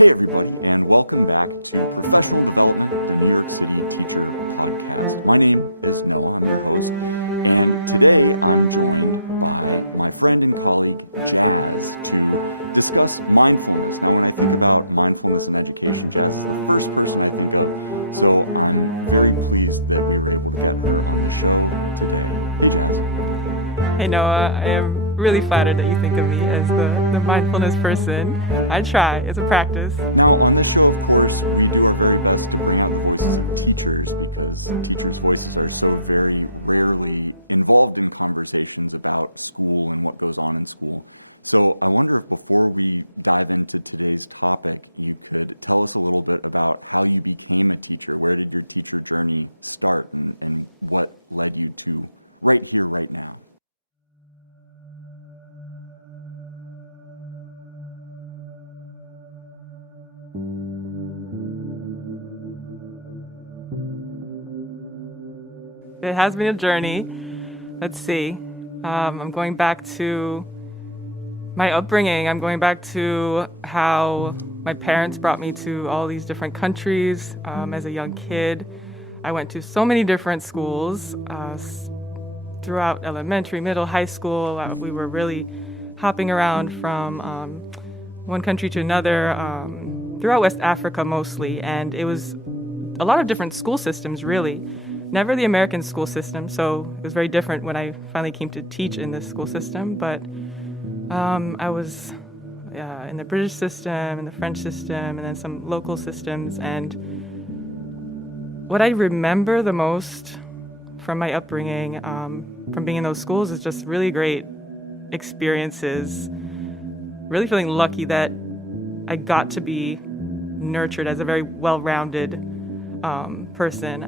Hey everybody, and welcome back to Professional Development, the New York City Teacher Podcast. My name is Noah, I'm your host, and today I'm joined by my friend and colleague Jazz to discuss mindfulness. Now when I think about mindfulness in education, Jazz is the first person I think of, so I'm very pleased that we were able to get her on the show today. Hey Jazz. Hey Noah, I am really flattered that you think of me as the mindfulness person. I try, it's a practice. Now on this show, of course, we do our very best to bring out the voices of teachers because teachers' voices are so very rarely involved in conversations about school and what goes on in school. So I wonder if before we dive into today's topic, you could tell us a little bit about how you became a teacher. Where did your teacher journey start and what led you to right here, right now? It has been a journey. Let's see. I'm going back to my upbringing. I'm going back to how my parents brought me to all these different countries as a young kid. I went to so many different schools throughout elementary, middle, high school. We were really hopping around from one country to another, throughout West Africa mostly. And it was a lot of different school systems, really. Never the American school system, so it was very different when I finally came to teach in this school system. But I was in the British system, in the French system, and then some local systems. And what I remember the most from my upbringing, from being in those schools, is just really great experiences. Really feeling lucky that I got to be nurtured as a very well-rounded person.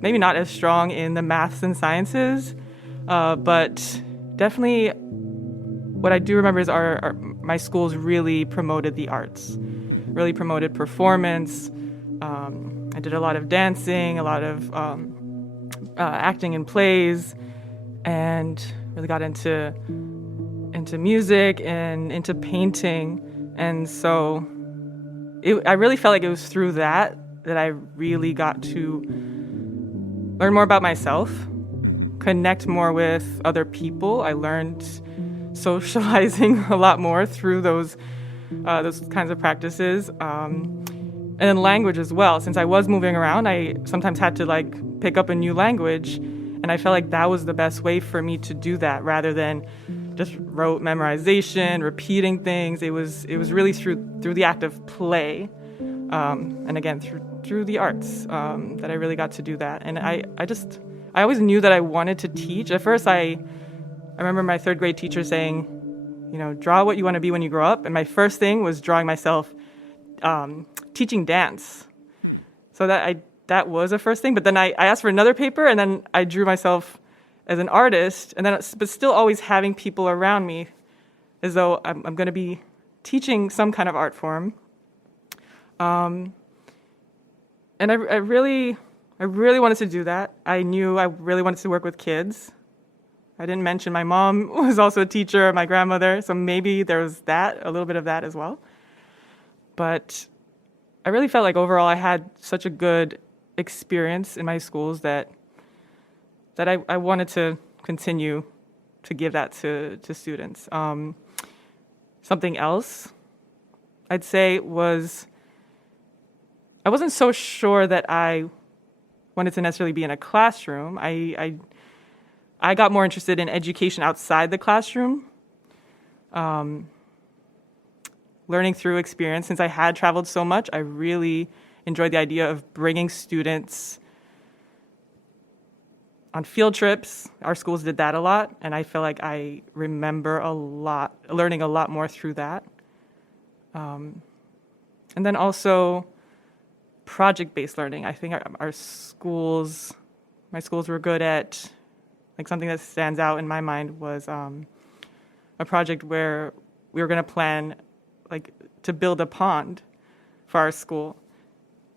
Maybe not as strong in the maths and sciences, but definitely what I do remember is my schools really promoted the arts, really promoted performance. I did a lot of dancing, a lot of acting in plays, and really got into music and into painting. And so I really felt like it was through that I really got to learn more about myself, connect more with other people. I learned socializing a lot more through those kinds of practices, and then language as well. Since I was moving around, I sometimes had to pick up a new language, and I felt like that was the best way for me to do that rather than just rote memorization, repeating things. It was really through the act of play. And again, through the arts, that I really got to do that. And I always knew that I wanted to teach. At first, I remember my third grade teacher saying, draw what you want to be when you grow up. And my first thing was drawing myself teaching dance. So that was the first thing. But then I asked for another paper, and then I drew myself as an artist, and then but still always having people around me as though I'm going to be teaching some kind of art form. And I really wanted to do that. I knew I really wanted to work with kids. I didn't mention my mom was also a teacher, my grandmother, so maybe there was a little bit of that as well. But I really felt like overall I had such a good experience in my schools that I wanted to continue to give that to students. Something else I'd say was I wasn't so sure that I wanted to necessarily be in a classroom. I got more interested in education outside the classroom, learning through experience. Since I had traveled so much, I really enjoyed the idea of bringing students on field trips. Our schools did that a lot, and I feel like I remember learning a lot more through that. And then also project-based learning. I think my schools were good at, something that stands out in my mind was a project where we were going to plan, to build a pond for our school.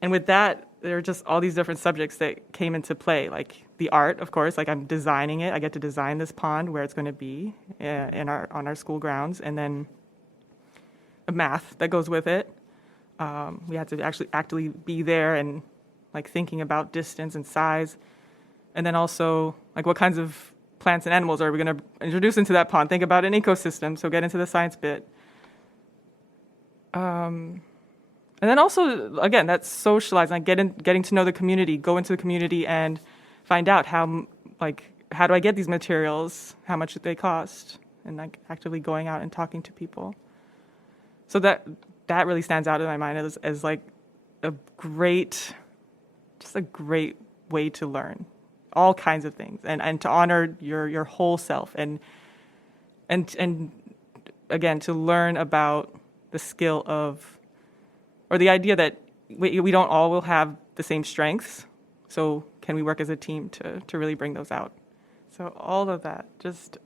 And with that, there were just all these different subjects that came into play, the art, of course, I'm designing it. I get to design this pond where it's going to be on our school grounds, and then the math that goes with it. We had to actually actively be there and like thinking about distance and size. And then also like what kinds of plants and animals are we going to introduce into that pond? Think about an ecosystem, so get into the science bit. And then also, again, that's socializing, like getting to know the community, go into the community and find out how do I get these materials, how much do they cost, and like actively going out and talking to people. So that really stands out in my mind as like a great way to learn all kinds of things and to honor your whole self and again to learn about the skill of, or the idea that we don't all will have the same strengths, so can we work as a team to really bring those out? So all of that, just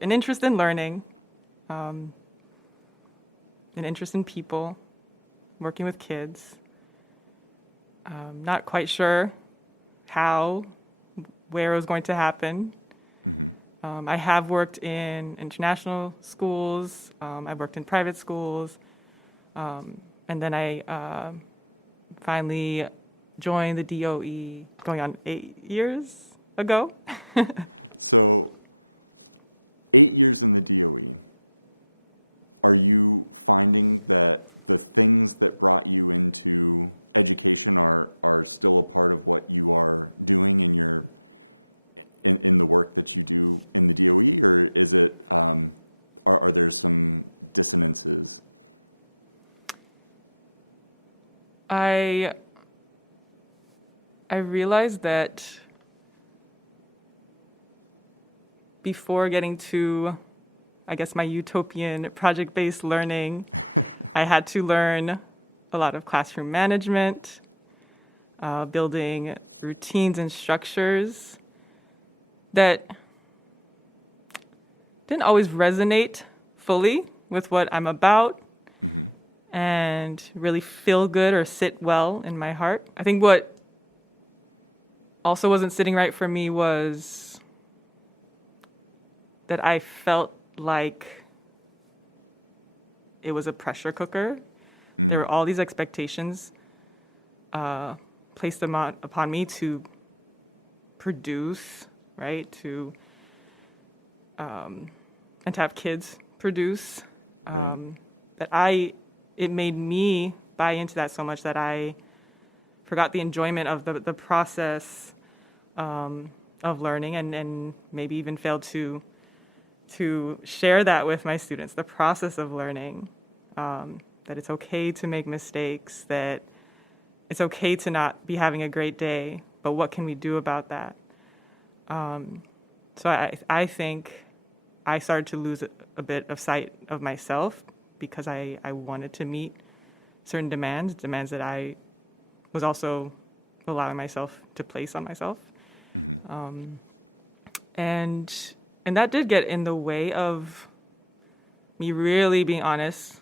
an interest in learning, an interest in people, working with kids. Not quite sure where it was going to happen. Mm-hmm. I have worked in international schools. I've worked in private schools. And then I finally joined the DOE going on 8 years ago. So 8 years in the DOE, are you finding that the things that brought you into education are still a part of what you are doing in your in the work that you do in the DOE, or is it are there some dissonances? I realized that before getting to, I guess, my utopian project-based learning, I had to learn a lot of classroom management, building routines and structures that didn't always resonate fully with what I'm about. Mm-hmm. And really feel good or sit well in my heart. I think what also wasn't sitting right for me was that I felt like it was a pressure cooker. Mm. There were all these expectations placed upon me to produce, right? And to have kids produce. Right. It made me buy into that so much that I forgot the enjoyment of the process of learning and maybe even failed to share that with my students, the process of learning, that it's okay to make mistakes, that it's okay to not be having a great day, but what can we do about that? So I think I started to lose a bit of sight of myself because I wanted to meet certain demands that I was also allowing myself to place on myself. Mm-hmm. And that did get in the way of me really being honest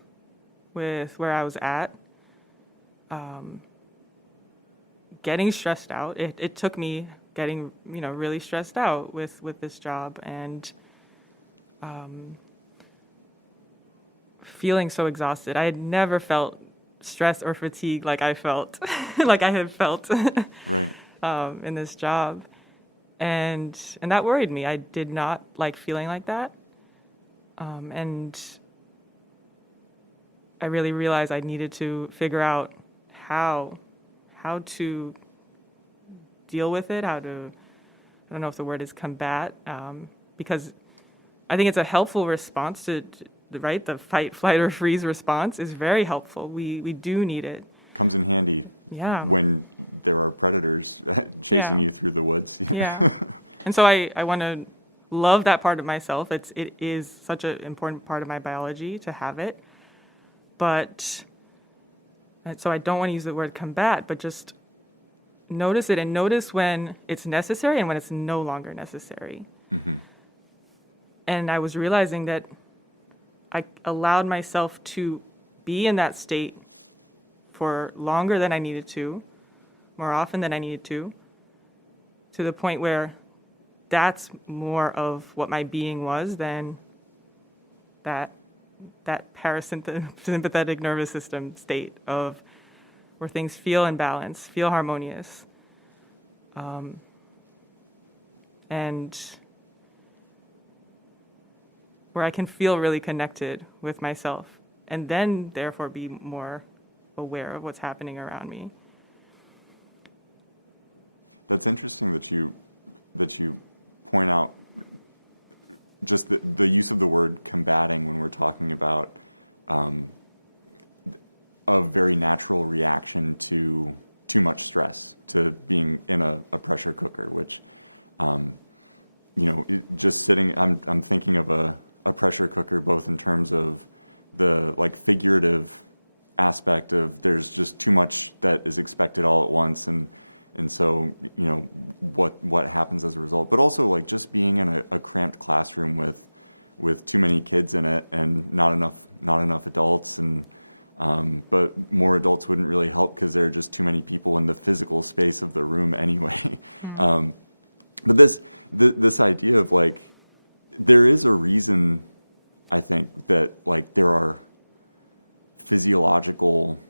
with where I was at. Getting stressed out. It took me getting, really stressed out with this job and feeling so exhausted. I had never felt stress or fatigue like I felt, like I had felt right. In this job. And that worried me. I did not like feeling like that. And I really realized I needed to figure out how to deal with it, I don't know if the word is combat, because I think it's a helpful response to right? The fight, flight, or freeze response is very helpful. We do need it. Comes in handy. Yeah. When there are predators chasing you through the woods. Yeah. And so I want to love that part of myself. It is such an important part of my biology to have it. But so I don't want to use the word combat, but just notice it and notice when it's necessary and when it's no longer necessary. Mm-hmm. And I was realizing that I allowed myself to be in that state for longer than I needed to, more often than I needed to the point where that's more of what my being was than that that parasympathetic nervous system state of where things feel in balance, feel harmonious, and where I can feel really connected with myself, and then therefore be more aware of what's happening around me. That's interesting that you point out just the use of the word combating when we're talking about a very natural reaction to too much stress, to being in a pressure cooker, which, just sitting, I'm thinking of a pressure cooker, both in terms of the like figurative aspect of there's just too much that is expected all at once, and so what happens as a result, but also like just being in a cramped classroom with too many kids in it and not enough adults, and but more adults wouldn't really help because there are just too many people in the physical space of the room anyway. Mm-hmm. But this idea of like, there is a reason, I think, that like there are physiological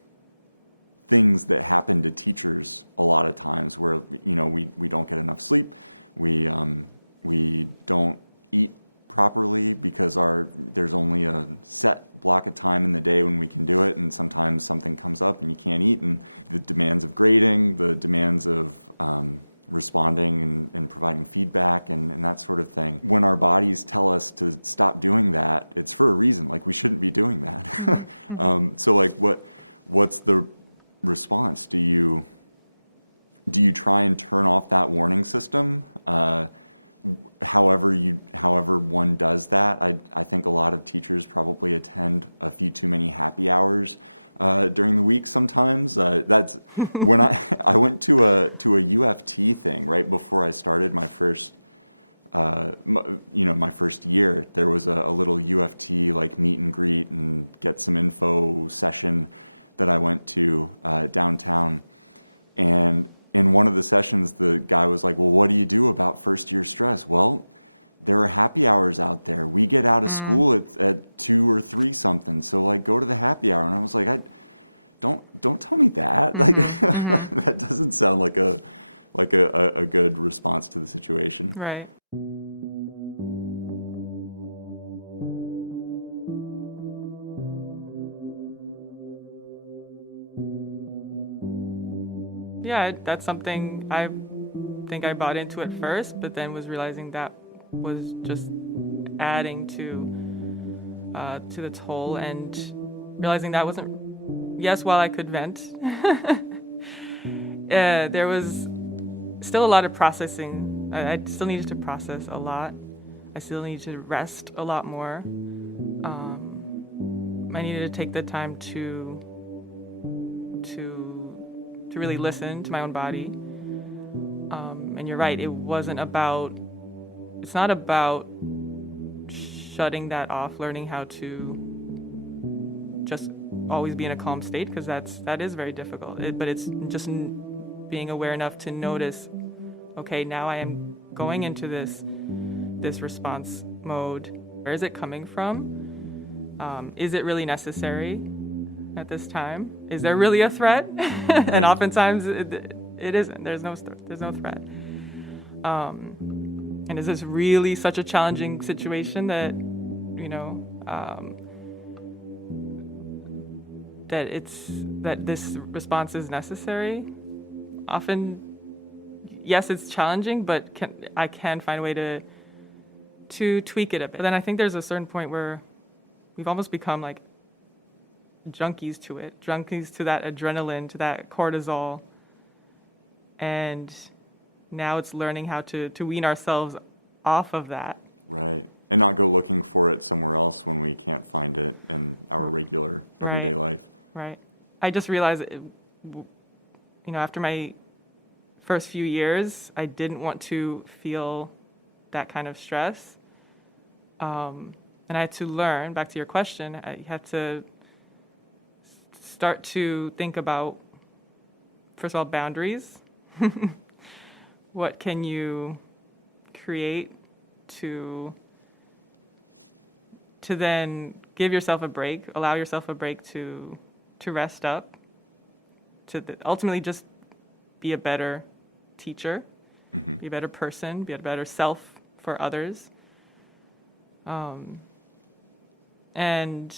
things that happen to teachers a lot of times where we don't get enough sleep, we don't eat properly because there's only a set block of time in the day when we can do it, and sometimes something comes up and you can't eat, and the demands of grading, the demands of responding and providing feedback and that sort of thing. When our bodies tell us to stop doing that, it's for a reason. Like, we shouldn't be doing that. So like what's the response? Do you try and turn off that warning system? However one does that, I think a lot of teachers probably attend a few too many happy hours during the week sometimes. That's when I went to a UFT thing right before I started my first my first year. There was a little UFT like meet and greet and get some info session that I went to downtown, and in one of the sessions, the guy was like, well, what do you do about first-year stress? Well, there are happy hours out there. We get out of school at 2 or 3 something, so like go to the happy hour. And I was like, don't tell me that. Like that doesn't sound like a good response to the situation. Right. Yeah, that's something I think I bought into at first, but then was realizing that was just adding to the toll, and realizing that wasn't. Yes, while I could vent, there was still a lot of processing. I still needed to process a lot. I still needed to rest a lot more. I needed to take the time to really listen to my own body. And you're right, it's not about shutting that off, learning how to just always be in a calm state, because that is very difficult. But it's just being aware enough to notice, okay, now I am going into this response mode. Where is it coming from? Is it really necessary at this time? Is there really a threat? And oftentimes it isn't. There's no threat. And is this really such a challenging situation that that this response is necessary? Often, yes, it's challenging, but I can find a way to tweak it a bit. But then I think there's a certain point where we've almost become like junkies to that adrenaline, to that cortisol, and now it's learning how to wean ourselves off of that. Right. And not go looking for it somewhere else when we can't find it in our regular everyday life. Right. I just realized, after my first few years, I didn't want to feel that kind of stress. And I had to learn, back to your question, I had to start to think about, first of all, boundaries. What can you create to to then give yourself a break, allow yourself a break to rest up, to ultimately just be a better teacher, be a better person, be a better self for others. And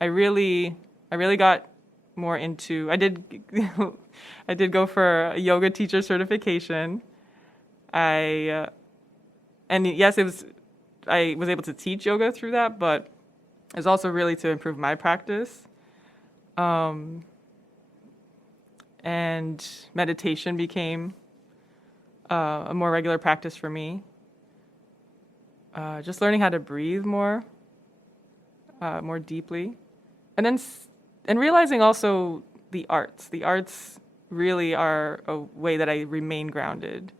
I really got more into, I did go for a yoga teacher certification. And yes, I was able to teach yoga through that, but it's also really to improve my practice. And meditation became a more regular practice for me. Just learning how to breathe more deeply, and realizing also the arts. The arts really are a way that I remain grounded.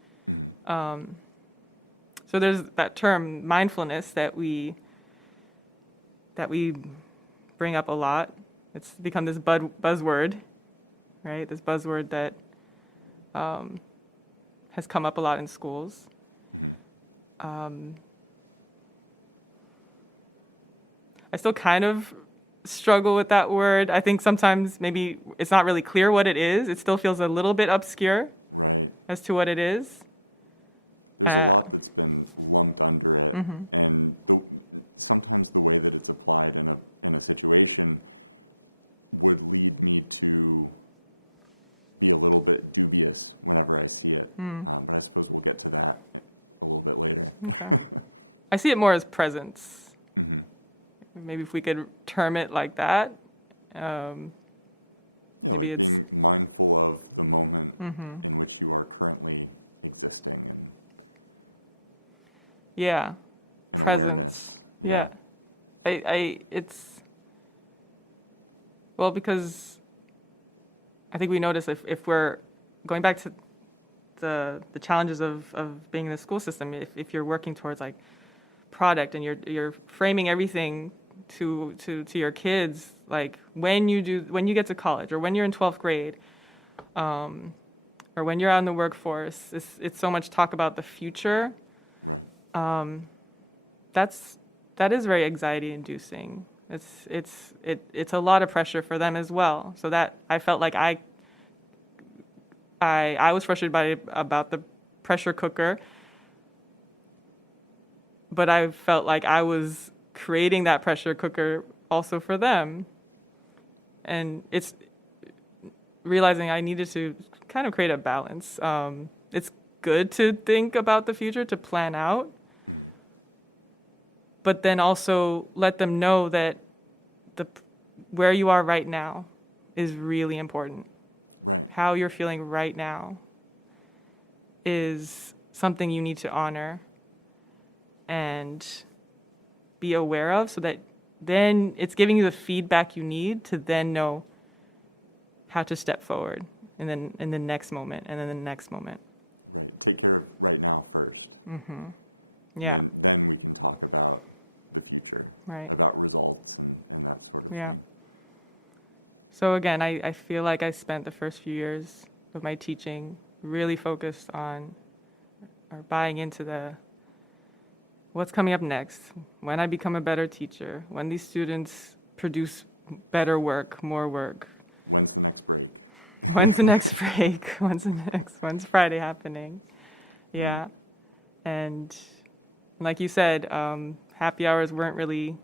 So there's that term mindfulness that we bring up a lot. It's become this buzzword, right? This buzzword that has come up a lot in schools. I still kind of struggle with that word. I think sometimes maybe it's not really clear what it is. It still feels a little bit obscure, right, as to what it is. There's a lot that's been lumped under it, and sometimes the way that it's applied in a situation would lead me to be a little bit dubious whenever I see it. But I suppose we'll get to that a little bit later. Okay. I see it more as presence. Maybe if we could term it like that. Yeah, like being mindful of the moment in which you are currently existing and presence. Awareness. Yeah. It's well, because I think we notice if we're going back to the challenges of being in the school system, if you're working towards like product and you're framing everything to your kids, like when you get to college or when you're in 12th grade, or when you're out in the workforce, it's so much talk about the future. Right. That is very anxiety inducing. It's a lot of pressure for them as well. So that I felt like I was frustrated about the pressure cooker, but I felt like I was creating that pressure cooker also for them. And it's realizing I needed to kind of create a balance. It's good to think about the future, to plan out, but then also let them know that where you are right now is really important. Right. How you're feeling right now is something you need to honor and be aware of, so that then it's giving you the feedback you need to then know how to step forward, and then in the next moment, and then the next moment. Right. Take care of right now first. Yeah. And then we can talk about the future, Right. about results and that sort of thing. So again, I feel like I spent the first few years of my teaching really focused on, or buying into what's coming up next, when I become a better teacher, when these students produce better work, more work. When's the next break? When's the next break? When's Friday happening? Yeah. And like you said, happy hours weren't really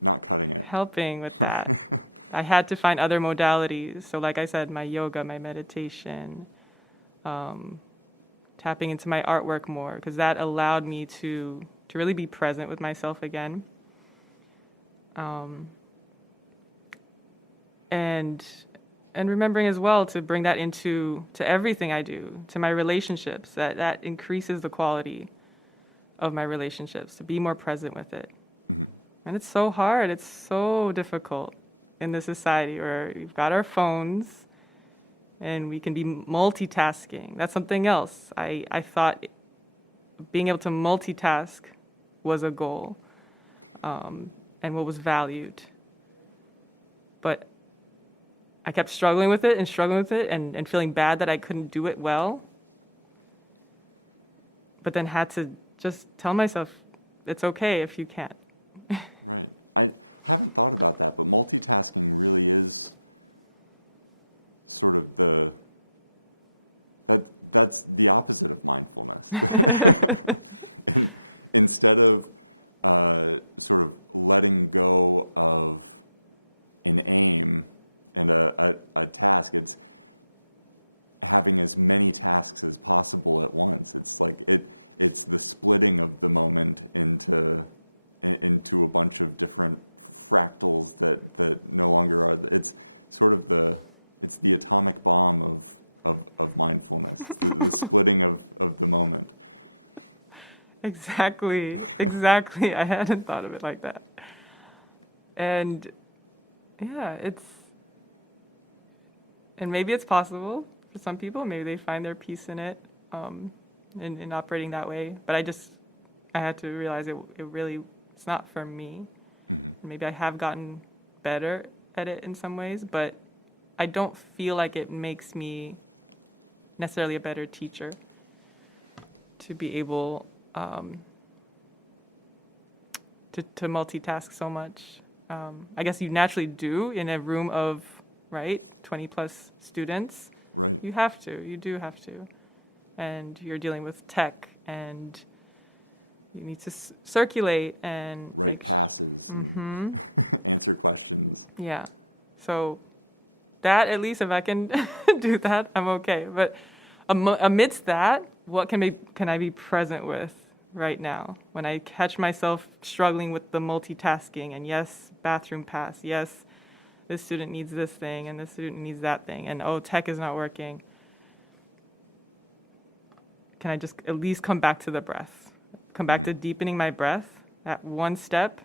Not cutting it. helping with that. I had to find other modalities. So like I said, my yoga, my meditation, tapping into my artwork more, because that allowed me to really be present with myself again. And remembering as well to bring that to everything I do, to my relationships, that increases the quality of my relationships, to be more present with it. And it's so hard, it's so difficult in this society where we've got our phones and we can be multitasking. That's something else. I thought being able to multitask was a goal, and what was valued. But I kept struggling with it and feeling bad that I couldn't do it well. But then had to just tell myself, it's okay if you can't. Right. I haven't thought about that, but multitasking really is sort of that's the opposite of mindfulness. And instead of sort of letting go of an aim and a task, it's having as many tasks as possible at once. It's like it's the splitting of the moment into a bunch of different fractals that no longer are. It's sort of it's the atomic bomb of mindfulness. It's the splitting of the moment. Exactly. I hadn't thought of it like that. And yeah, and maybe it's possible for some people. Maybe they find their peace in it, in operating that way. But I had to realize it's not for me. Mm-hmm. Maybe I have gotten better at it in some ways, but I don't feel like it makes me necessarily a better teacher to be able to multitask so much. I guess you naturally do in a room of, 20 plus students. Right. You do have to. And you're dealing with tech, and you need to circulate and write passes and answer questions. Yeah. So that, at least if I can do that, I'm okay. But amidst that, what can I be present with right now when I catch myself struggling with the multitasking and yes, bathroom pass, yes, this student needs this thing and this student needs that thing, and oh, tech is not working. Can I just at least come back to the breath? Come back to deepening my breath, that one step,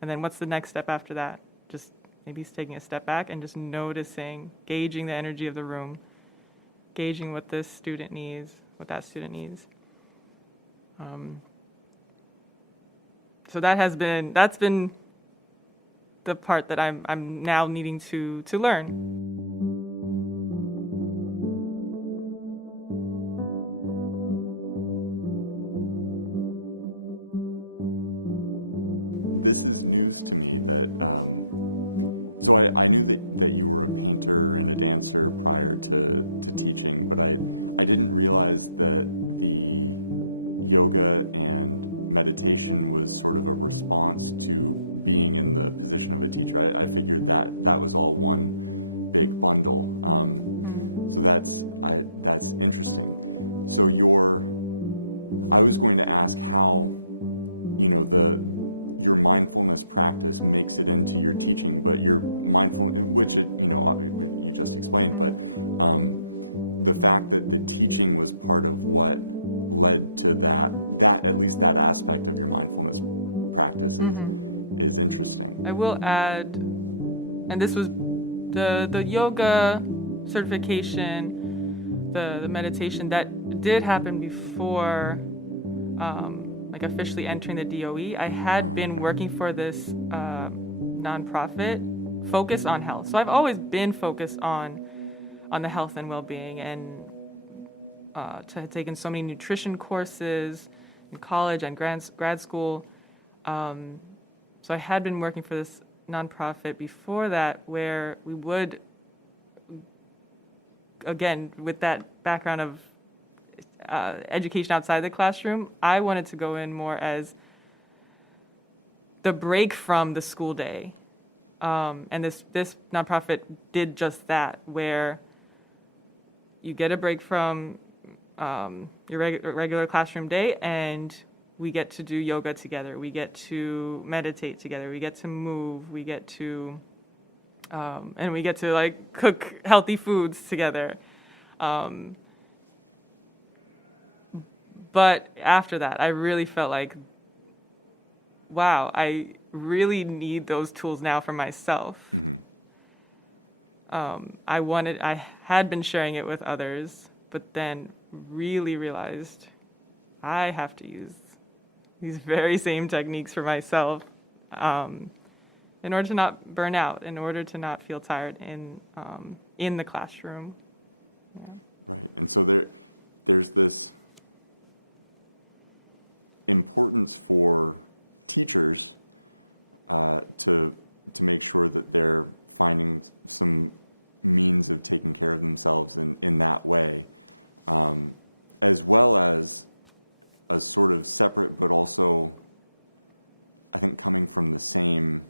and then what's the next step after that? Just maybe taking a step back and just noticing, gauging the energy of the room, gauging what this student needs, what that student needs. So that's been the part that I'm now needing to learn. This is news to me that, so I knew that you were a painter and a dancer prior to teaching, but I didn't realize that the yoga and meditation was sort of a response to being in the position of a teacher. I figured that was all one big bundle. So that's interesting. So I was going to ask how, your mindfulness practice makes it into your teaching, but your which you just explained, but the fact that the teaching was part of what led to that at least that aspect of your mindfulness practice is interesting. I will add, and this was the yoga certification, the meditation that did happen before officially entering the DOE. I had been working for this nonprofit focused on health. So I've always been focused on the health and well-being, and taken so many nutrition courses in college and grad school. So I had been working for this nonprofit before that, where we would, again, with that background of education outside the classroom, I wanted to go in more as the break from the school day. And this nonprofit did just that, where you get a break from your regular classroom day, and we get to do yoga together. We get to meditate together. We get to move. We get to, and we get to cook healthy foods together. But after that, I really felt like, wow, I really need those tools now for myself. Mm-hmm. I had been sharing it with others, but then really realized I have to use these very same techniques for myself in order to not burn out, in order to not feel tired in the classroom. Yeah. Right. And so there's this importance for teachers to make sure that they're finding some means of taking care of themselves in that way, as well as a sort of separate but also, I think, coming from the same,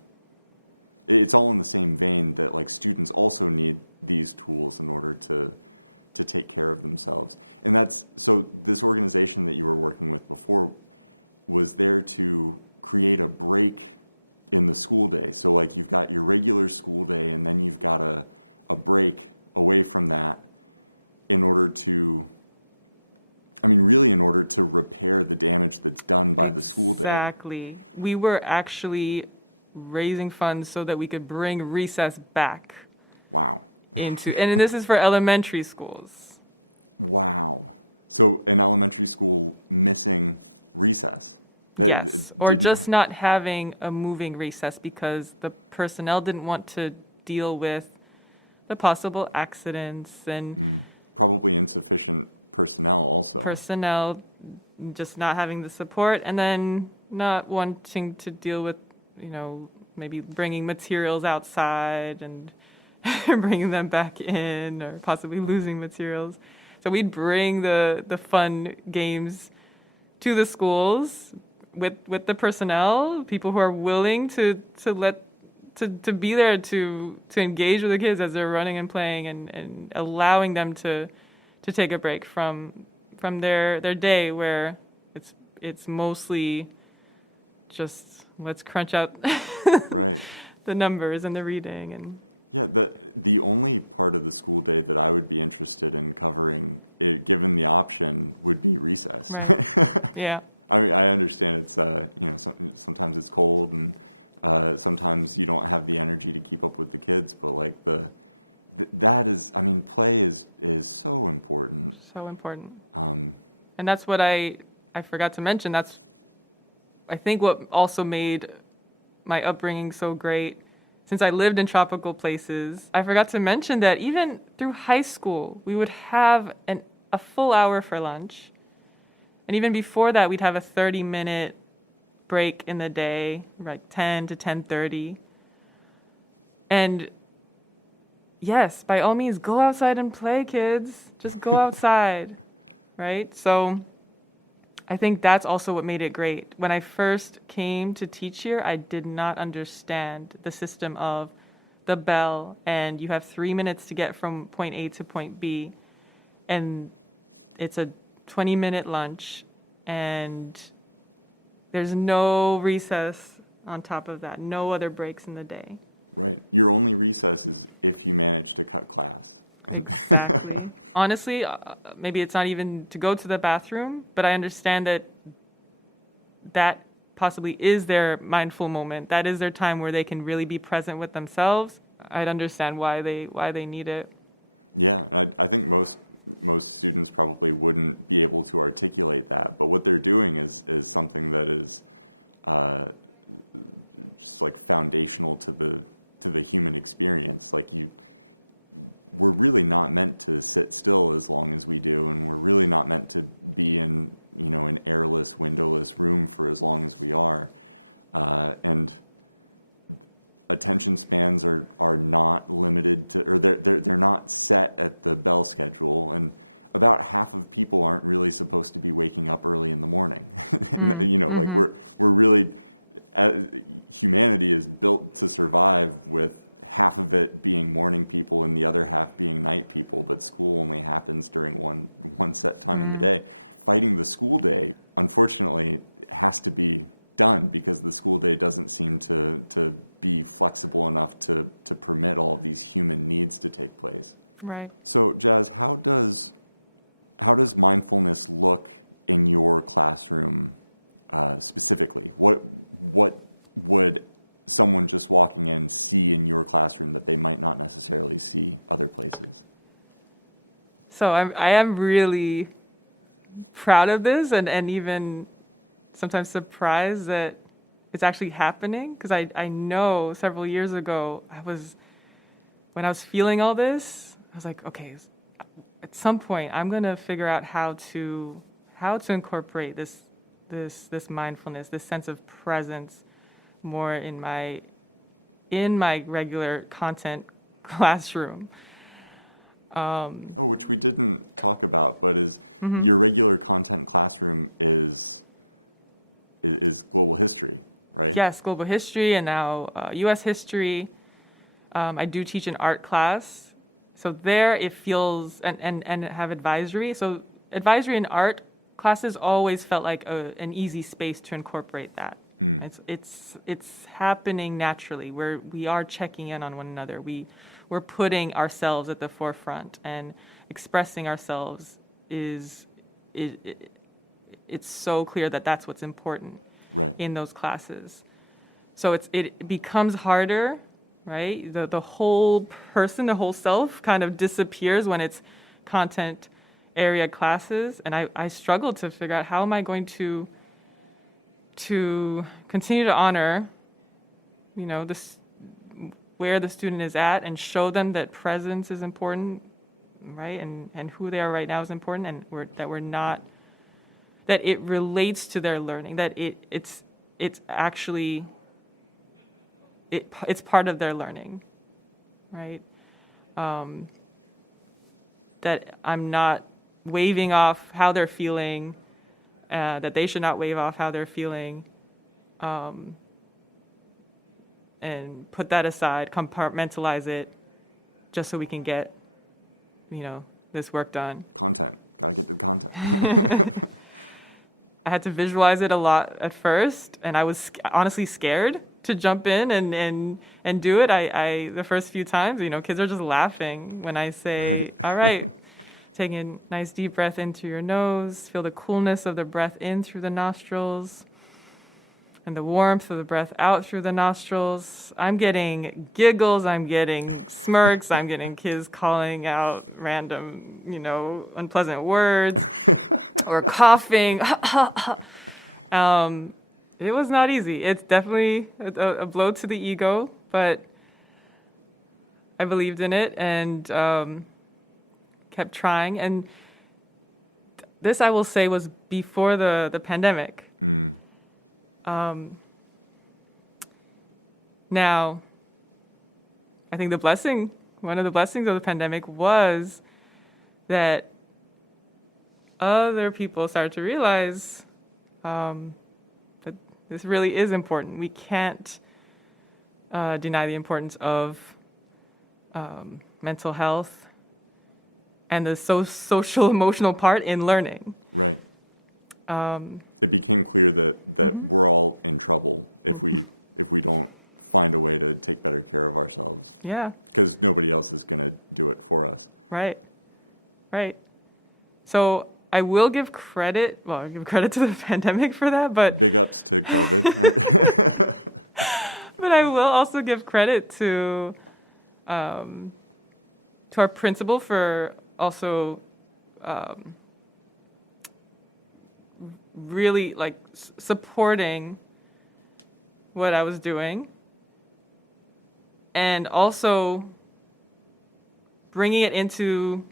it's all in the same vein that like students also need these tools in order to take care of themselves. And that's, so this organization that you were working with before was there to create a break in the school day. So like you've got your regular school day and then you've got a break away from that in order to, I mean, really in order to repair the damage that's done by the school day. Exactly. We were actually raising funds so that we could bring recess back. Wow. And this is for elementary schools. Wow. So an elementary school missing recess. Yes, or just not having a moving recess because the personnel didn't want to deal with the possible accidents and probably insufficient personnel also. Personnel just not having the support and then not wanting to deal with, maybe bringing materials outside and bringing them back in or possibly losing materials. So we'd bring the fun games to the schools with the personnel, people who are willing to be there to engage with the kids as they're running and playing and allowing them to take a break from their day where it's mostly just let's crunch out right. the numbers and the reading and yeah, the only part of the school day that I would be interested in covering, given the option, would be recess. Right. Yeah. I mean, I understand it's sometimes it's cold and sometimes you don't have the energy to keep up with the kids, but like that is, I mean, play is so important. So important. And that's what I forgot to mention. That's, I think, what also made my upbringing so great. Since I lived in tropical places, I forgot to mention that even through high school, we would have a full hour for lunch. And even before that, we'd have a 30-minute break in the day, like 10 to 10:30. And yes, by all means, go outside and play, kids. Just go outside, right? So I think that's also what made it great. When I first came to teach here, I did not understand the system of the bell, and you have 3 minutes to get from point A to point B, and it's a 20-minute lunch, and there's no recess on top of that, no other breaks in the day. Right. Your only recess is if you manage to cut class. Exactly. Honestly, maybe it's not even to go to the bathroom, but I understand that possibly is their mindful moment. That is their time where they can really be present with themselves. I'd understand why they need it. Yeah, and I think most students probably wouldn't be able to articulate that, but what they're doing is something that is just like foundational to the human experience. Like we're really not meant to sit still as long as we do, and we're really not meant to be in an airless, windowless room for as long as we are. And attention spans are not limited to, or they're not set at the bell schedule, and about half of people aren't really supposed to be waking up early in the morning. Like we're really, humanity is built to survive with half of it being morning people and the other half being night people, but school only happens during one set time in the day. Fighting the school day, unfortunately, has to be done because the school day doesn't seem to be flexible enough to permit all of these human needs to take place. Right. So, Jazz, how does mindfulness look in your classroom specifically? What would someone just walking in see in your classroom that they might not necessarily see other places? So I am really proud of this and even sometimes surprised that it's actually happening, because I know several years ago when I was feeling all this, I was like, okay, at some point I'm going to figure out how to incorporate this this mindfulness, this sense of presence more in my regular content classroom. Which we didn't talk about, but is your regular content classroom is global history, right? Yes, global history and now U.S. history. I do teach an art class, so there it feels and have advisory. So advisory and art classes always felt like an easy space to incorporate that. It's happening naturally where we are checking in on one another. We're putting ourselves at the forefront, and expressing ourselves it's so clear that that's what's important in those classes. So it becomes harder, right? The whole person, the whole self kind of disappears when it's content area classes. And I struggled to figure out how am I going to continue to honor, this where the student is at and show them that presence is important, right? And who they are right now is important, and that it relates to their learning, that it's actually it's part of their learning, right? That I'm not waving off how they're feeling, that they should not wave off how they're feeling, and put that aside, compartmentalize it, just so we can get, this work done. Content. Gotta get the content. I had to visualize it a lot at first, and I was honestly scared to jump in and do it. I the first few times, kids are just laughing when I say, all right, taking a nice deep breath into your nose, feel the coolness of the breath in through the nostrils, and the warmth of the breath out through the nostrils. I'm getting giggles, I'm getting smirks, I'm getting kids calling out random, unpleasant words or coughing. It was not easy. It's definitely a blow to the ego, but I believed in it and kept trying. And this, I will say, was before the pandemic. Now, I think one of the blessings of the pandemic was that other people started to realize that this really is important. We can't deny the importance of mental health and the social emotional part in learning. Right. It became clear that we're all in trouble if we don't find a way to take better care of ourselves. Yeah. Because nobody else is going to do it for us. Right. So I will give credit. Well, I give credit to the pandemic for that, but big ups to COVID. But I will also give credit to our principal for also really supporting what I was doing, and also bringing it into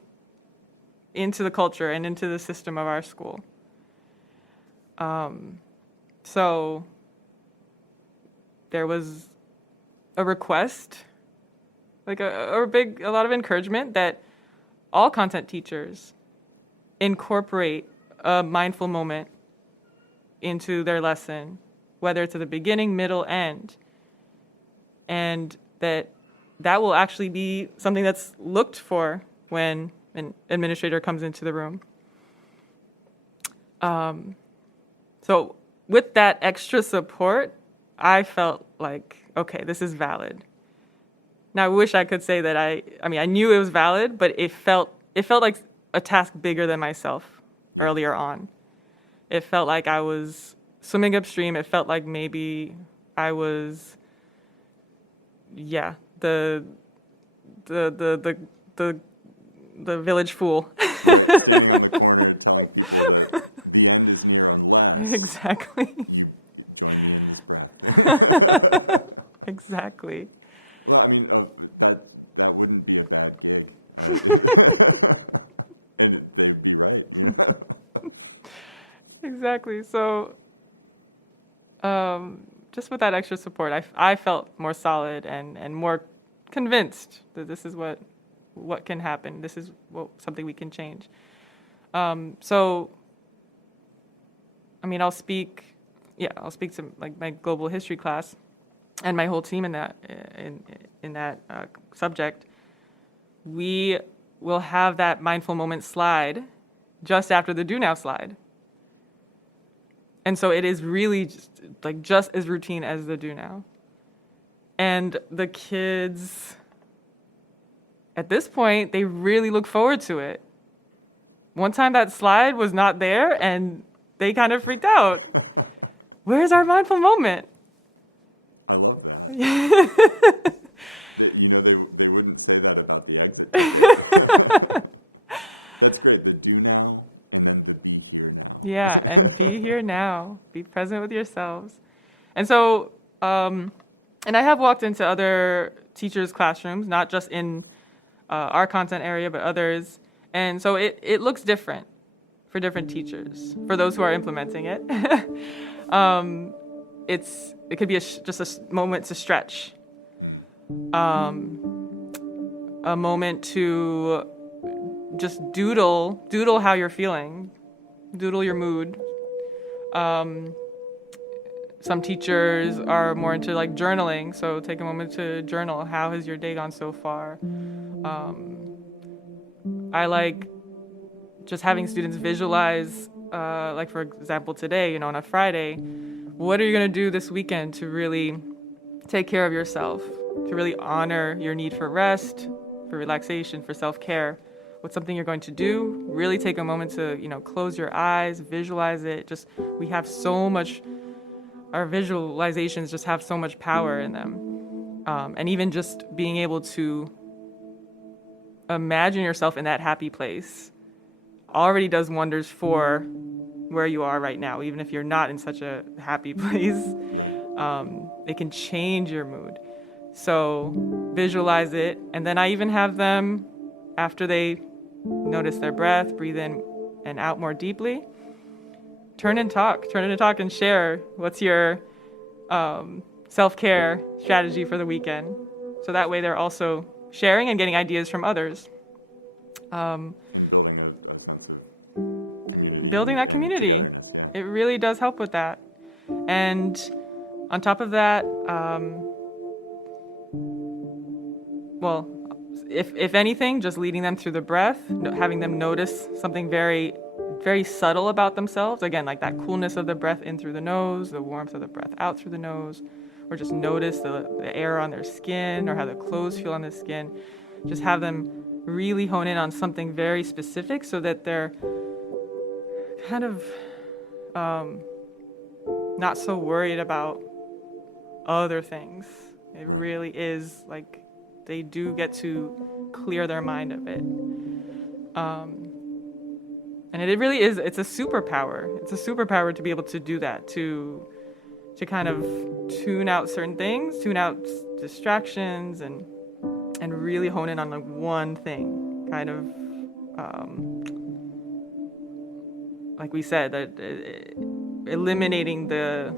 the culture and into the system of our school. So there was a request, a lot of encouragement that all content teachers incorporate a mindful moment into their lesson, whether it's at the beginning, middle, end, and that will actually be something that's looked for when an administrator comes into the room. So with that extra support, I felt like, okay, this is valid. Now I wish I could say that I knew it was valid, but it felt like a task bigger than myself earlier on. It felt like I was swimming upstream. It felt like maybe I was, the village fool. Right, standing on the corner telling people that the end is near unless exactly you join me in this breath. Exactly. Well, that wouldn't be a bad gig. And they'd be right, Exactly. So Just with that extra support, I felt more solid and more convinced that this is what can happen. This is something we can change. So, I mean, I'll speak to like my global history class and my whole team in that subject. We will have that mindful moment slide just after the do now slide. And so it is really just as routine as the do now. And the kids, at this point, they really look forward to it. One time that slide was not there and they kind of freaked out. Where's our mindful moment? I love that. They wouldn't say that about the exit ticket. That's great. The do now and then the be here now. Yeah, and be here now. Be present with yourselves. And so, and I have walked into other teachers' classrooms, not just in our content area, but others. And so it looks different for different teachers, for those who are implementing it. It could be just a moment to stretch, a moment to just doodle how you're feeling, doodle your mood. Some teachers are more into like journaling, so take a moment to journal. How has your day gone so far? I like just having students visualize, like for example today, on a Friday, what are you going to do this weekend to really take care of yourself, to really honor your need for rest, for relaxation, for self-care? What's something you're going to do? Really take a moment to, close your eyes, visualize it. We have so much, our visualizations just have so much power in them. And even just being able to imagine yourself in that happy place already does wonders for where you are right now, even if you're not in such a happy place. Right. It can change your mood. So visualize it. And then I even have them, after they notice their breath, breathe in and out more deeply, turn and talk and share what's your self-care strategy for the weekend. So that way they're also sharing and getting ideas from others. And building a sense of community and togetherness, yeah. It really does help with that. And on top of that, if anything, just leading them through the breath, having them notice something very, very subtle about themselves. Again, like that coolness of the breath in through the nose, the warmth of the breath out through the nose, or just notice the air on their skin or how the clothes feel on the skin. Just have them really hone in on something very specific so that they're kind of not so worried about other things. It Right. really is like they do get to clear their mind of it. And it really is, it's a superpower. It's a superpower to be able to do that, to kind of tune out certain things, tune out distractions, and really hone in on like one thing, kind of, like we said, that eliminating the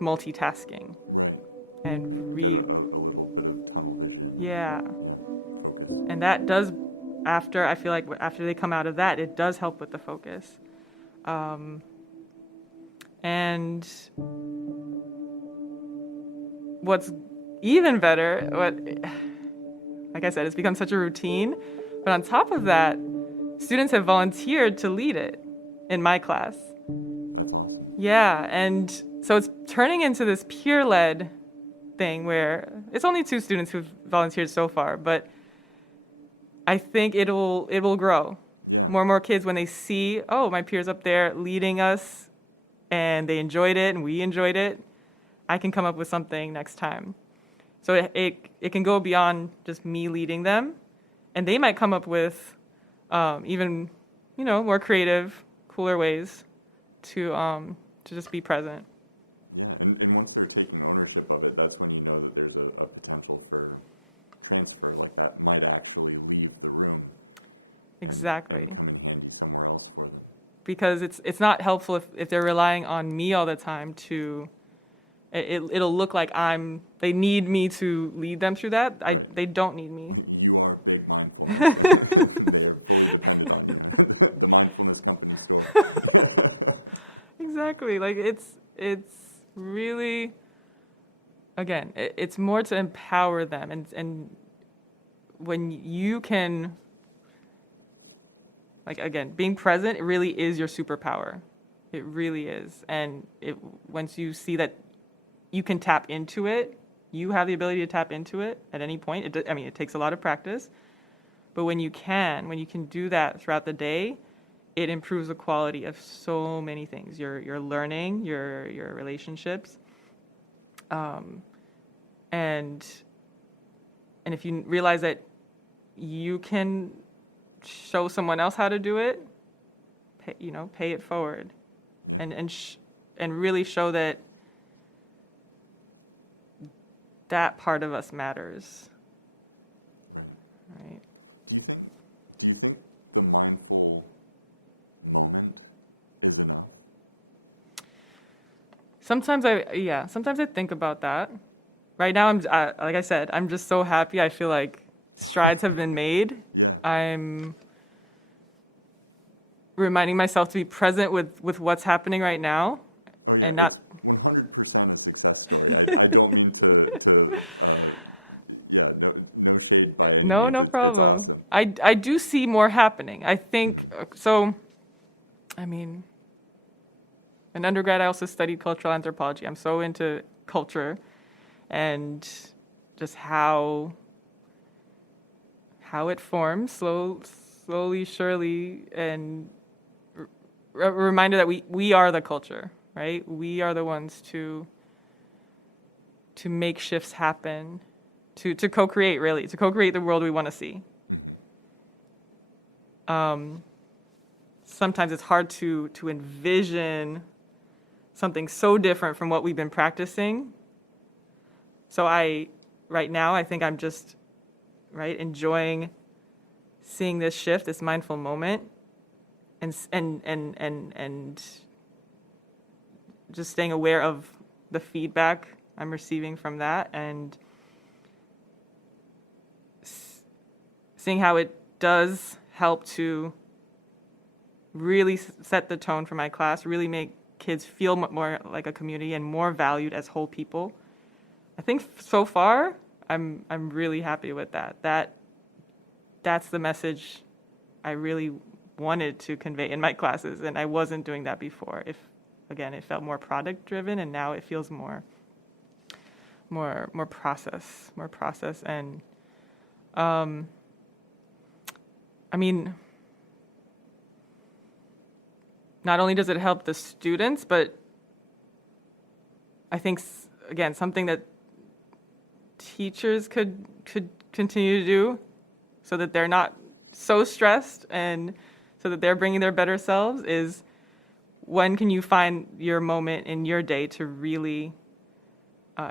multitasking. Right. And Get a little bit of tunnel vision. Yeah. Yeah, focus. And that does, I feel like after they come out of that, it does help with the focus. And what's even better, like I said, it's become such a routine. But on top of that, students have volunteered to lead it in my class. That's awesome. Yeah, and so it's turning into this peer-led thing where it's only 2 students who've volunteered so far, but I think it will grow. Yeah. More and more kids, when they see, oh, my peers up there leading us, and they enjoyed it, and we enjoyed it, I can come up with something next time. So it can go beyond just me leading them, and they might come up with even more creative, cooler ways to just be present. Yeah, and once they're taking ownership of it, that's when you know that there's a potential for transfer, like that might actually leave the room and, Exactly. and come in handy somewhere else for them. because it's not helpful if they're relying on me all the time to. It'll look like they need me to lead them through that. Right. They don't need me. You are big mindfulness. They are fully dependent on you. The mindfulness company store. Exactly. Like it's really, again, it's more to empower them, and when you can, like, again, being present, it really is your superpower. It really is. And once you see that you can tap into it, you have the ability to tap into it at any point. It takes a lot of practice, but when you can do that throughout the day, it improves the quality of so many things. Your learning, your relationships, and if you realize that you can show someone else how to do it, pay it forward, Yeah. and really show that part of us matters. Right. Right. Do you think the mindful moment is enough? Sometimes I think about that. Right now, like I said, I'm just so happy. I feel like strides have been made. Yeah. I'm reminding myself to be present with what's happening right now. Oh yeah, it's 100% a success story. I don't mean to no shade by any means. No It's problem. awesome. I do see more happening. I think so. I mean, in undergrad, I also studied cultural anthropology. I'm so into culture and just how it forms slowly, surely, and a reminder that we are the culture, right? We are the ones to make shifts happen, to co-create, really, to co-create the world we want to see. Sometimes it's hard to envision something so different from what we've been practicing. So right now, I think I'm just, enjoying seeing this shift, this mindful moment, and just staying aware of the feedback I'm receiving from that, and seeing how it does help to really set the tone for my class, really make kids feel more like a community and more valued as whole people. I think so far, I'm really happy with that. That's the message I really wanted to convey in my classes, and I wasn't doing that before. It felt more product driven, and now it feels more process, and not only does it help the students, but I think, again, something that teachers could continue to do so that they're not so stressed and so that they're bringing their better selves is, when can you find your moment in your day to really,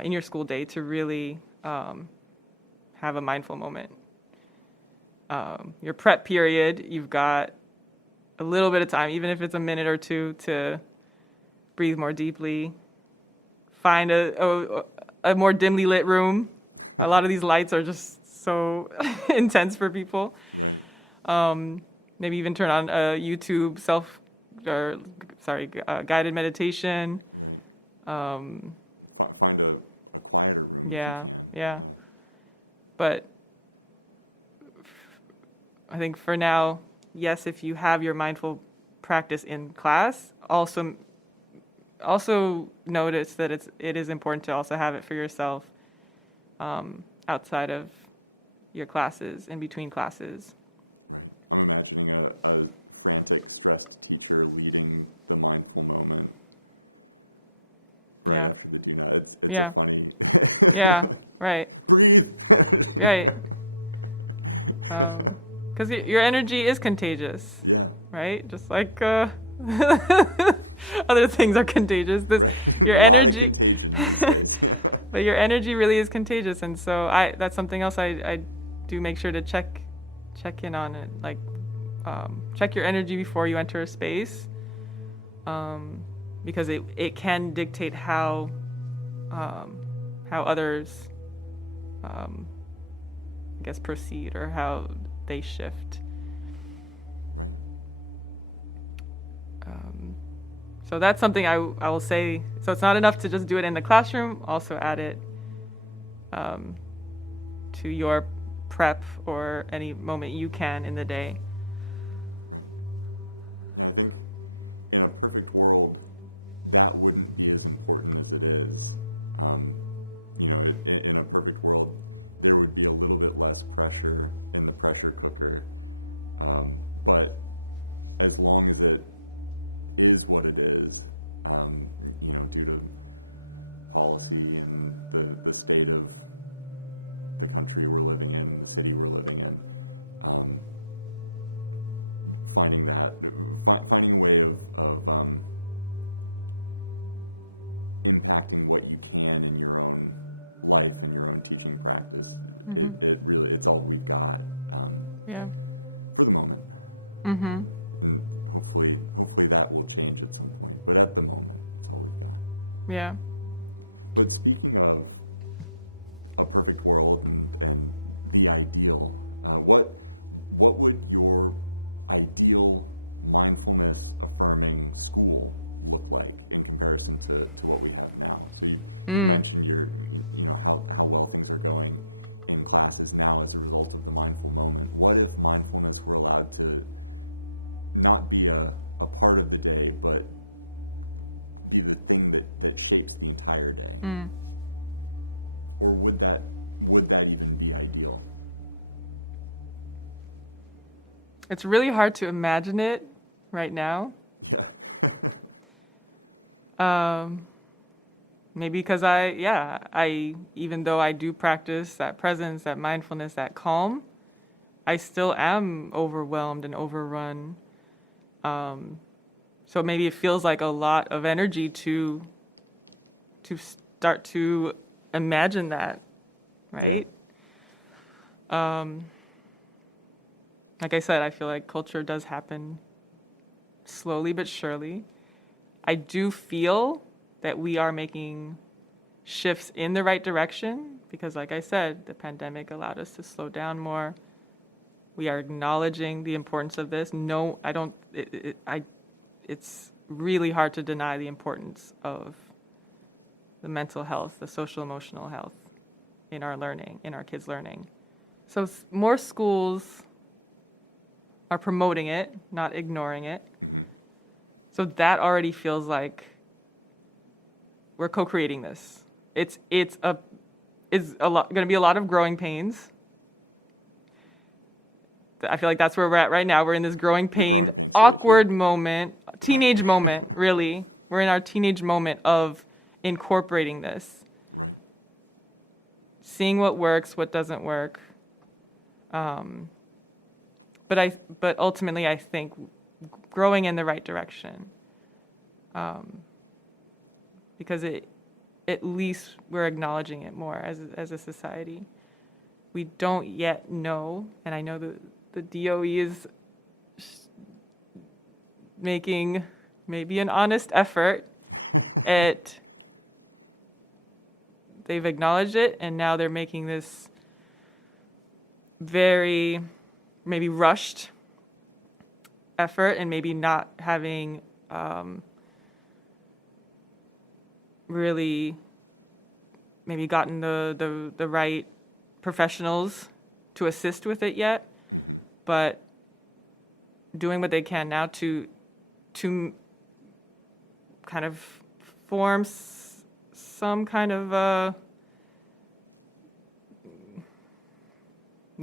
in your school day, to really have a mindful moment? Your prep period, you've got a little bit of time, even if it's a minute or two, to breathe more deeply, find a more dimly lit room. A lot of these lights are just so intense for people. Right. Maybe even turn on a YouTube guided meditation. Right. Find a quieter room if you can. Yeah. But I think for now, yes, if you have your mindful practice in class, also notice that it is important to also have it for yourself outside of your classes, in between classes. Right. I'm imagining a frantic, stressed teacher leading the mindful moment right after the do not. It's a funny... Yeah, right. Breathe! Right. Because your energy is contagious. Yeah. Right? Just like other things are contagious. Right. Your a lot energy, of contagion these days. But your energy really is contagious. And so that's something else I do make sure to check in on it. Like, check your energy before you enter a space. because it can dictate how others, I guess, proceed or how they shift. Right. So that's something I will say. So it's not enough to just do it in the classroom. Also add it to your prep or any moment you can in the day. Right. Yeah, I think in a perfect world, that wouldn't be as important as it is. In a perfect world, there would be a little bit less pressure in the pressure cooker. But as long as it is what it is, due to policy and the state of the country we're living in and the city we're living in, finding a way of impacting what you can in your own life and your own teaching practice. Mm-hmm. It's all we've got for the moment. Mm-hmm. And hopefully that will change at some point, but at the moment it's all we've got. Yeah. But speaking of a perfect world and the ideal, what would your ideal mindfulness affirming school look like in comparison to what we have now? So you've mentioned how well things are going in classes now as a result of the mindful moment. What if mindfulness were allowed to not be a part of the day, but be the thing that shapes the entire day? Or would that even be ideal? It's really hard to imagine it right now. Yeah. Maybe because I even though I do practice that presence, that mindfulness, that calm, I still am overwhelmed and overrun. So maybe it feels like a lot of energy to start to imagine that, right? Yeah. Like I said, I feel like culture does happen slowly but surely. I do feel that we are making shifts in the right direction because, like I said, the pandemic allowed us to slow down more. We are acknowledging the importance of this. No, I don't. It's really hard to deny the importance of the mental health, the social emotional health in our learning, in our kids' learning. So more schools are promoting it, not ignoring it. Mm-hmm. So that already feels like we're co-creating this. It's going to be a lot of growing pains. I feel like that's where we're at right now. We're in this growing pain stage, awkward moment, teenage moment, really. We're in our teenage moment of incorporating this. Right. Seeing what works, what doesn't work. But ultimately, I think growing in the right direction. Because at least we're acknowledging it more as a society. We don't yet know, and I know the DOE is making maybe an honest effort at, they've acknowledged it, and now they're making this very maybe rushed effort and maybe not having really maybe gotten the right professionals to assist with it yet. Mm-hmm. But doing what they can now to kind of form some kind of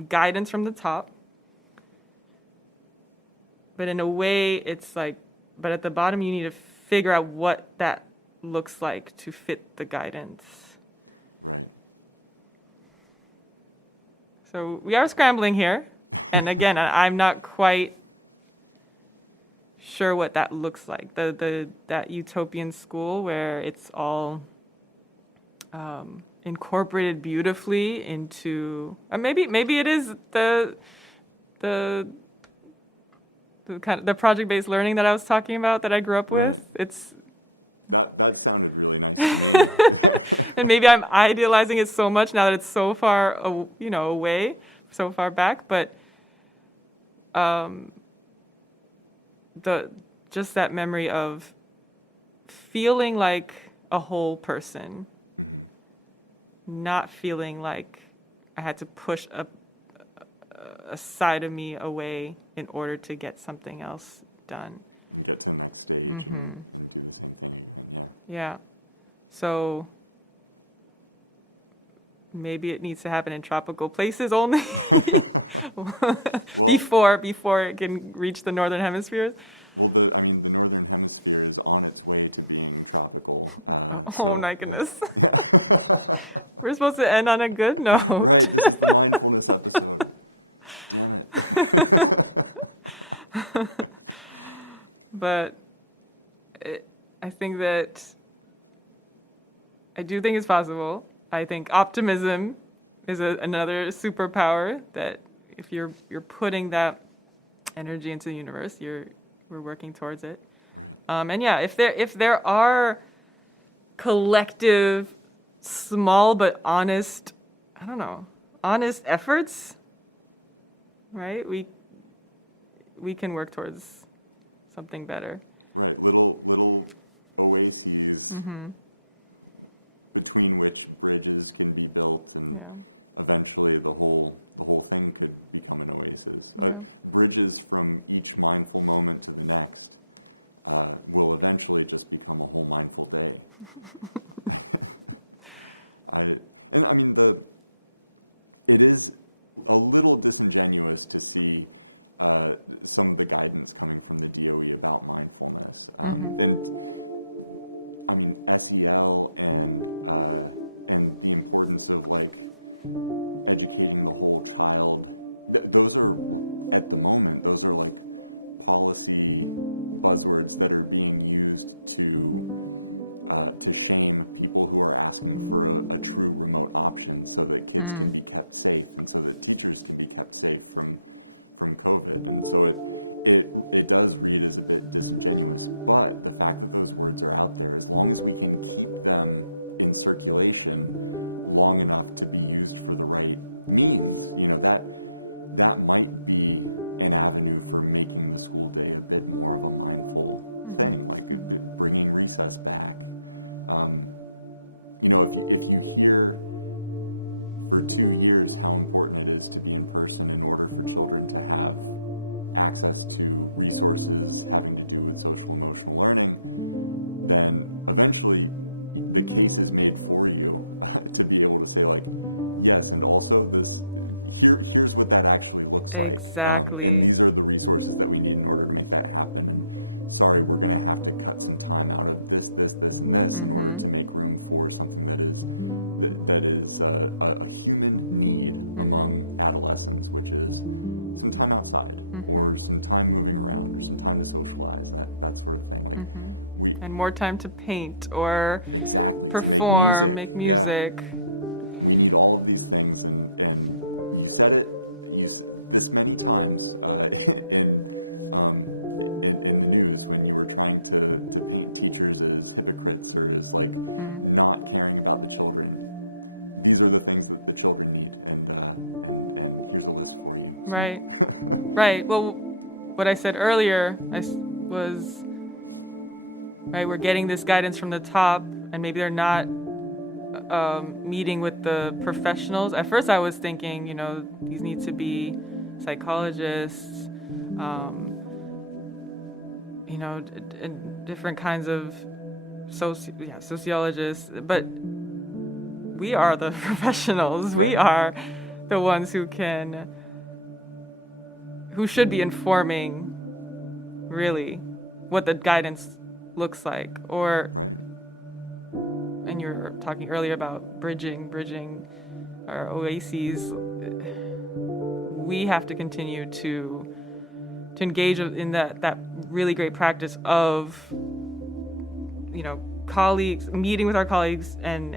guidance from the top. But in a way, it's like, but at the bottom, you need to figure out what that looks like to fit the guidance. Right. So we are scrambling here. And again, I'm not quite sure what that looks like. That utopian school where it's all incorporated beautifully into, or maybe it is the the project-based learning that I was talking about that I grew up with. Right. It's That sounded really nice to me. and maybe I'm idealizing it so much now that it's so far, away, so far back. But just that memory of feeling like a whole person, Mm-hmm. not feeling like I had to push a side of me away in order to get something else done. And get to the next stage and do the same thing again. Yeah. Yeah. So maybe it needs to happen in tropical places only Well, before it can reach the northern hemisphere. well, the northern hemisphere is on its way to being tropical. Oh my goodness. We're supposed to end on a good note. Right. This is the mindfulness episode. Damn it. But I think that I do think it's possible. I think optimism is another superpower that if you're putting that energy into the universe, we're working towards it. Right. And yeah, if there are collective, small but honest, honest efforts, right? We can work towards something better. Right. Little oases between which bridges can be built, and eventually the whole thing could become an oasis. Bridges from each mindful moment to the next will eventually just become a whole mindful day. It is a little disingenuous to see some of the guidance coming from the DOE about mindfulness, and I mean SEL and the importance of like educating the whole child. Those are at the moment. Those are like policy buzzwords that are being used to shame people who are asking for a true remote option, so that kids can be kept safe, and so that teachers can be kept safe from COVID. And so it does read as a bit disingenuous, but the fact that those words are out there, as long as we can keep them in circulation long enough to be used for the right means, that might be an avenue for making the school day a bit more of a mindful thing, like bringing recess back. If you hear for 2 years how important it is to be in person in order for children to have access to resources having to do with social emotional learning, then eventually the case is made for you to be able to say like, yes, and also here's what that actually looks like. Exactly. And these are the resources that we need in order to make that happen. And sorry, we're going to have to cut some time out of this, and this in order to make room for something that is a human need among adolescents, which is some time outside, or some time moving around, or some time to socialize, that sort of thing. Like And more time to paint or exactly perform, to make music. Yeah. We need all of these things, and you said it this many times in the news when you were trying to paint teachers as hypocrites or as like not caring about the children. These are the things that the children need, and here's a list for you. So. Right. Right. Well, what I said earlier was, right, we're getting this guidance from the top, and maybe they're not meeting with the professionals. At first I was thinking, these need to be psychologists, and different kinds of sociologists, but we are the professionals. Right. We are the ones who should be informing really what the guidance looks like. Or Right. And you were talking earlier about bridging our oases. We have to continue to engage in that really great practice of colleagues, meeting with our colleagues and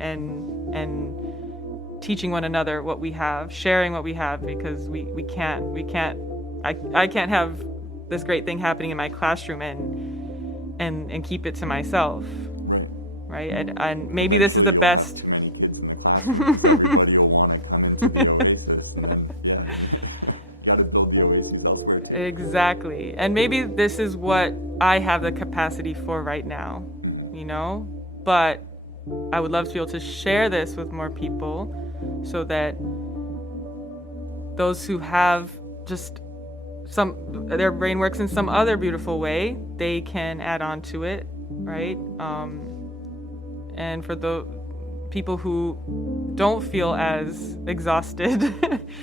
teaching one another what we have, sharing what we have, because I can't have this great thing happening in my classroom and keep it to myself. Right. Right. And maybe eventually this is the you'll best. have too many kids in the classroom because everybody will want to come into the oasis, and then you got to build the oases elsewhere too. Exactly. And maybe this is what I have the capacity for right now, but I would love to be able to share this with more people so that those who have just their brain works in some other beautiful way, they can add on to it, right? And for the people who don't feel as exhausted,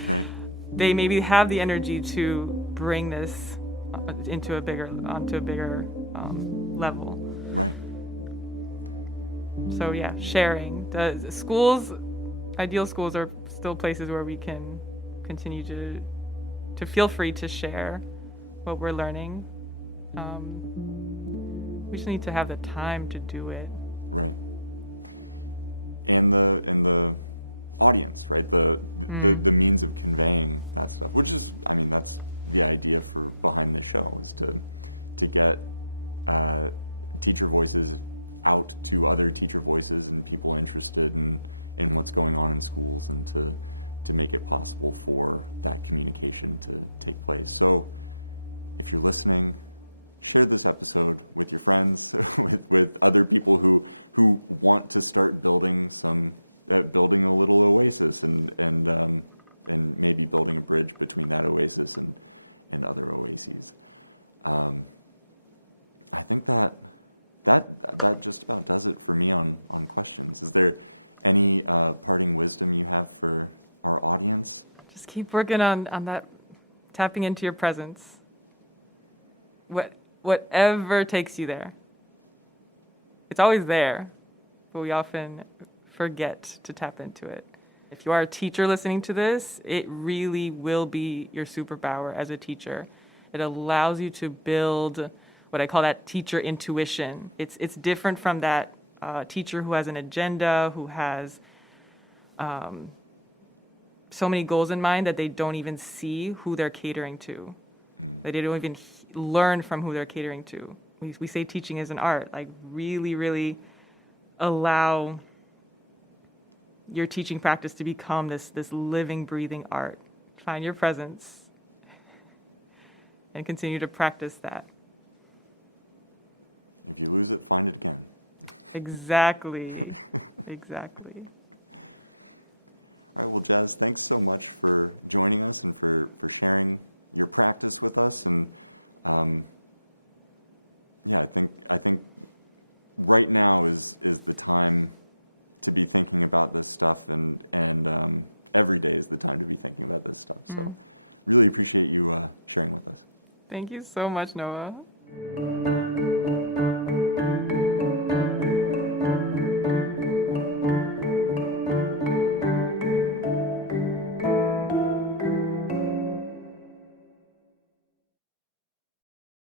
Right. they maybe have the energy to bring this onto a bigger level. Right. So yeah, sharing. The schools, ideal schools, are still places where we can continue to feel free to share what we're learning. We just need to have the time to do it. Right. And the audience, right? The means of conveying that stuff, which is, that's the idea for behind the show, is to get teacher voices out to other teacher voices and people interested in what's going on in schools, and to make it possible for that communication to take place. So if you're listening, share this episode with your friends, with other people who want to start building building a little oasis, and maybe building a bridge between that oasis and other oases. I think that just about does it for me on questions. Is there any parting wisdom you have for our audience? Just keep working on that, tapping into your presence. Whatever takes you there. It's always there, but we often forget to tap into it. If you are a teacher listening to this, it really will be your superpower as a teacher. It allows you to build what I call that teacher intuition. It's different from that teacher who has an agenda, who has so many goals in mind that they don't even see who they're catering to. That they don't even learn from who they're catering to. We say teaching is an art. Like, really, really allow your teaching practice to become this living, breathing art. Find your presence and continue to practice that. If you lose it, find it again. Exactly. Exactly. All right, well, Jazz, thanks so much for joining us and for sharing your practice with us. And I think right now is the time to be thinking about this stuff, and every day is the time to be thinking about this stuff. So really appreciate you sharing with us. Thank you so much, Noah.